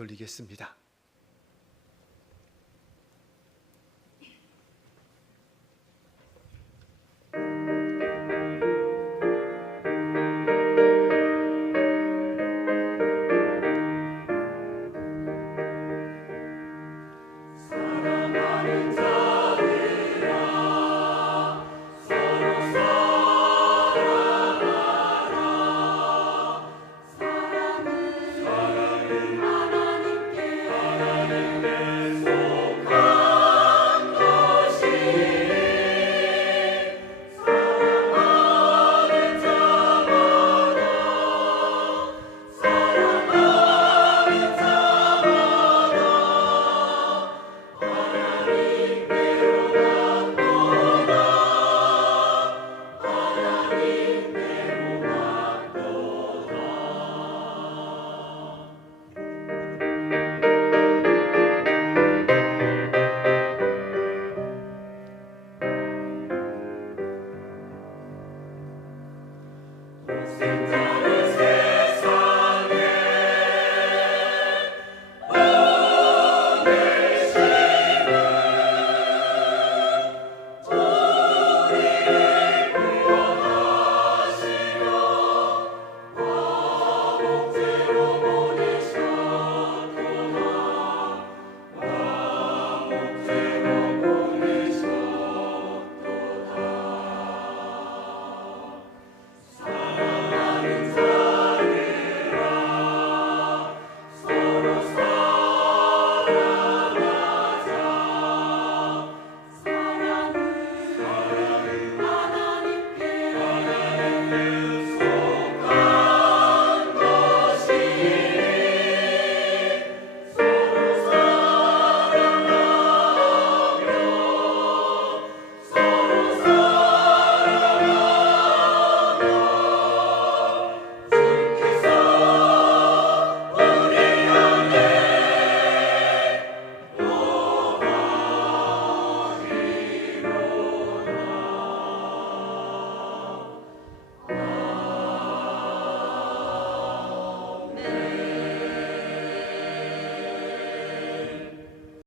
돌리겠습니다.